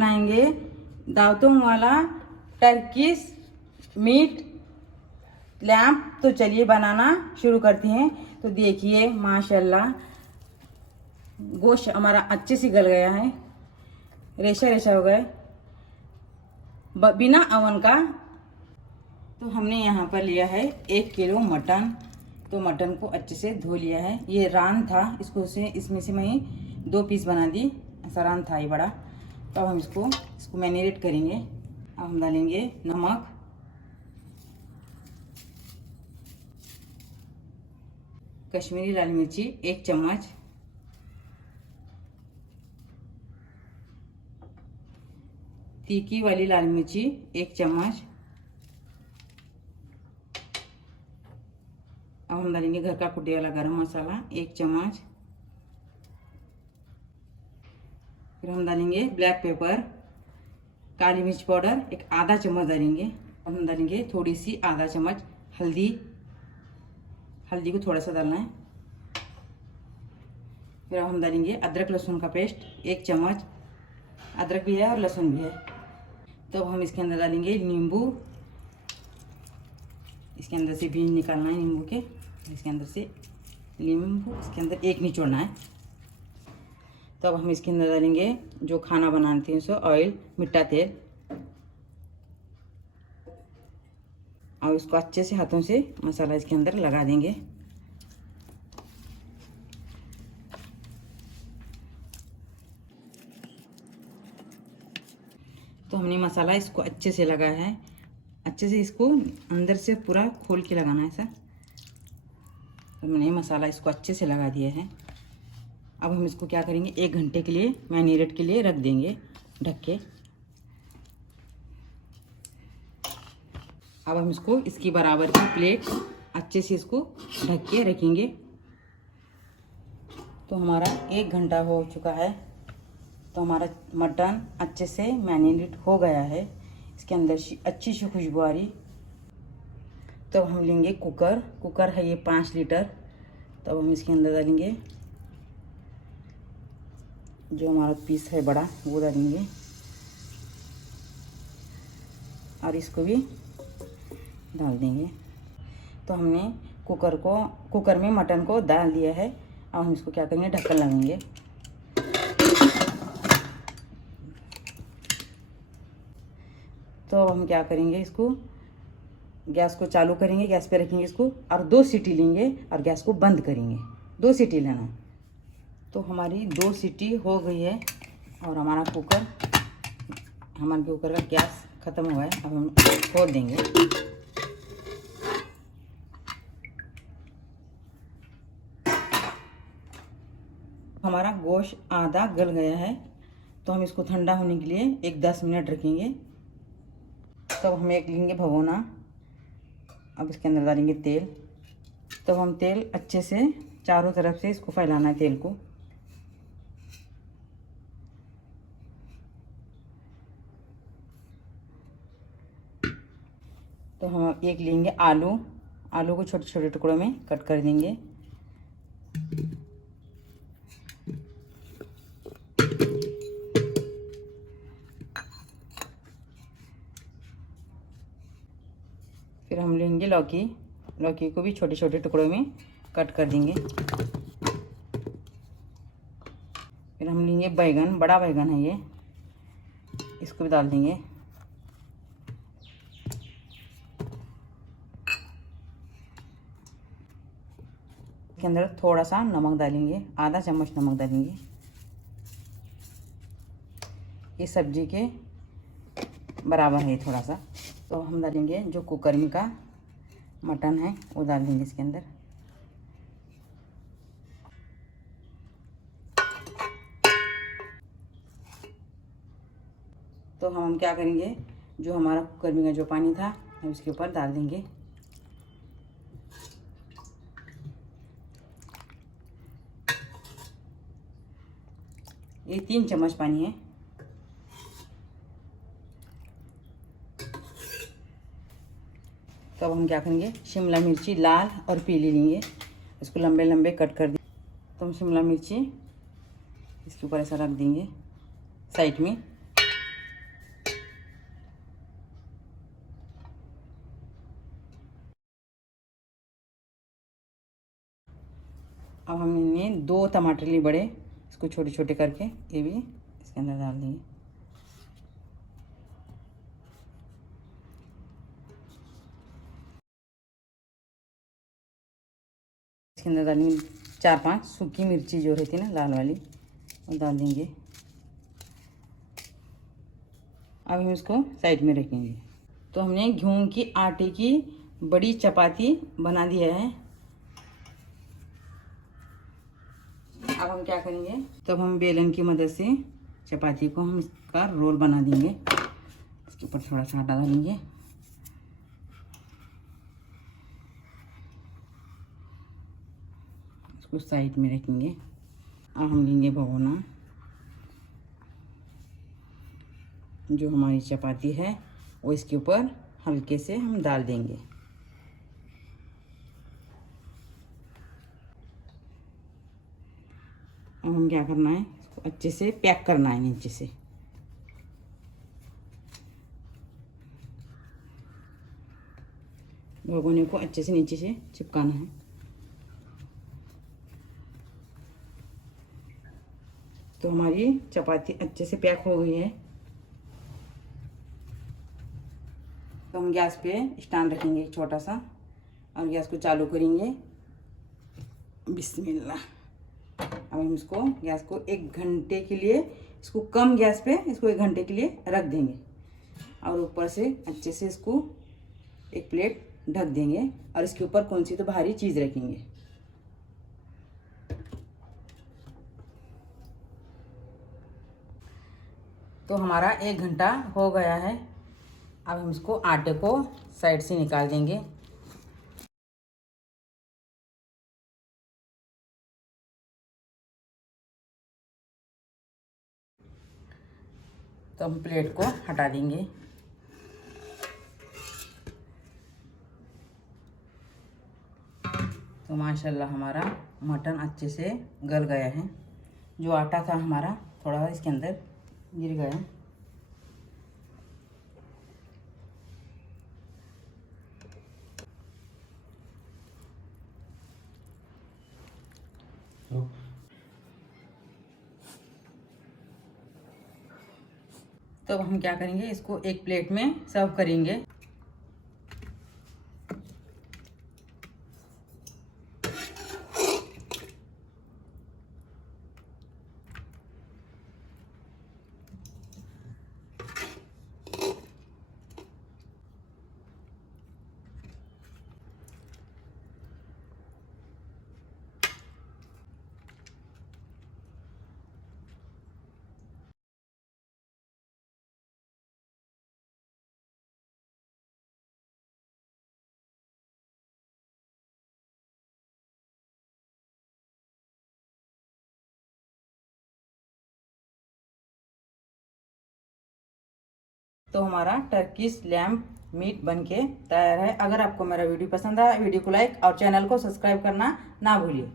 बनाएंगे दावतों वाला Turkish meet lamp. तो चलिए बनाना शुरू करते हैं। तो देखिए माशाल्लाह गोश्त हमारा अच्छे से गल गया है, रेशा रेशा हो गए बिना अवन का। तो हमने यहाँ पर लिया है 1 किलो मटन। तो मटन को अच्छे से धो लिया है। ये रान था, इसमें से मैं 2 पीस बना दी। ऐसा रान था ये बड़ा। तो अब हम इसको मैरिनेट करेंगे। अब हम डालेंगे नमक, कश्मीरी लाल मिर्ची 1 चम्मच, तीखी वाली लाल मिर्ची 1 चम्मच। अब हम डालेंगे घर का कुटे वाला गरम मसाला 1 चम्मच। फिर हम डालेंगे ब्लैक पेपर, काली मिर्च पाउडर एक आधा चम्मच डालेंगे। अब हम डालेंगे थोड़ी सी आधा चम्मच हल्दी को थोड़ा सा डालना है। फिर अब हम डालेंगे अदरक लहसुन का पेस्ट 1 चम्मच। अदरक भी है और लहसुन भी है। तो अब हम इसके अंदर डालेंगे नींबू। इसके अंदर से बीज निकालना है नींबू के। इसके अंदर से नींबू इसके अंदर 1 निचोड़ना है। तो अब हम इसके अंदर डालेंगे जो खाना बनाते हैं सो ऑयल, मिट्टा तेल। और इसको अच्छे से हाथों से मसाला इसके अंदर लगा देंगे। तो हमने मसाला इसको अच्छे से लगाया है। अच्छे से इसको अंदर से पूरा खोल के लगाना है ऐसा। तो मैंने मसाला इसको अच्छे से लगा दिया है। अब हम इसको क्या करेंगे 1 घंटे के लिए मैरिनेट के लिए रख देंगे ढक के। अब हम इसकी बराबर की प्लेट अच्छे से इसको ढक के रखेंगे। तो हमारा 1 घंटा हो चुका है। तो हमारा मटन अच्छे से मैरिनेट हो गया है। इसके अंदर अच्छी सी खुशबू आ रही। तो हम लेंगे कुकर है ये 5 लीटर। तो हम इसके अंदर डालेंगे जो हमारा पीस है बड़ा वो डालेंगे और इसको भी डाल देंगे। तो हमने कुकर में मटन को डाल दिया है। अब हम इसको क्या करेंगे ढक्कन लगाएंगे। तो हम क्या करेंगे इसको गैस को चालू करेंगे, गैस पे रखेंगे इसको और 2 सीटी लेंगे और गैस को बंद करेंगे। 2 सीटी लेना। तो हमारी 2 सीटी हो गई है और हमारा कुकर का गैस ख़त्म हुआ है। अब हम खोल देंगे। हमारा गोश्त आधा गल गया है। तो हम इसको ठंडा होने के लिए 10 मिनट रखेंगे। तब हम एक लेंगे भगोना। अब इसके अंदर डालेंगे तेल। तो हम तेल अच्छे से चारों तरफ से इसको फैलाना है तेल को। तो हम एक लेंगे आलू को छोटे छोटे टुकड़ों में कट कर देंगे। फिर हम लेंगे लौकी को भी छोटे छोटे टुकड़ों में कट कर देंगे। फिर हम लेंगे बैगन, बड़ा बैगन है ये, इसको भी डाल देंगे। इसके अंदर थोड़ा सा नमक डालेंगे, आधा चम्मच नमक डालेंगे। ये सब्जी के बराबर है थोड़ा सा। तो हम डालेंगे जो कुकर में का मटन है वो डाल देंगे इसके अंदर। तो हम क्या करेंगे जो हमारा कुकर में का जो पानी था हम इसके ऊपर डाल देंगे। ये 3 चम्मच पानी है। तो अब हम क्या करेंगे शिमला मिर्ची लाल और पीली लेंगे, इसको लंबे लंबे कट कर देंगे। तो हम शिमला मिर्ची इसके ऊपर ऐसा रख देंगे साइड में। अब हमने 2 टमाटर लिए बड़े, इसको छोटे छोटे करके ये भी इसके अंदर डाल देंगे। इसके अंदर डालेंगे 4-5 सूखी मिर्ची जो रहती है ना लाल वाली, वो डाल देंगे। अब हम इसको साइड में रखेंगे। तो हमने गेहूं की आटे की बड़ी चपाती बना दिया है। अब हम क्या करेंगे, तब हम बेलन की मदद से चपाती को हम इसका रोल बना देंगे। इसके ऊपर थोड़ा सा आटा डालेंगे, इसको साइड में रखेंगे। अब हम लेंगे भगोना, जो हमारी चपाती है वो इसके ऊपर हल्के से हम डाल देंगे। अब हम क्या करना है, इसको अच्छे से पैक करना है नीचे से। भगोने को अच्छे से नीचे से चिपकाना है। तो हमारी चपाती अच्छे से पैक हो गई है। तो हम गैस पे स्टैंड रखेंगे एक छोटा सा और गैस को चालू करेंगे। बिस्मिल्लाह। अब हम इसको गैस को 1 घंटे के लिए, इसको कम गैस पे इसको 1 घंटे के लिए रख देंगे और ऊपर से अच्छे से इसको एक प्लेट ढक देंगे और इसके ऊपर कौन सी तो भारी चीज़ रखेंगे। तो हमारा 1 घंटा हो गया है। अब हम इसको आटे को साइड से निकाल देंगे। तो हम प्लेट को हटा देंगे। तो माशाल्लाह हमारा मटन अच्छे से गल गया है। जो आटा था हमारा थोड़ा इसके अंदर गिर गया। तो अब हम क्या करेंगे, इसको एक प्लेट में सर्व करेंगे। तो हमारा टर्किश लैम्प मीट बनके तैयार है। अगर आपको मेरा वीडियो पसंद आया, वीडियो को लाइक और चैनल को सब्सक्राइब करना ना भूलिए।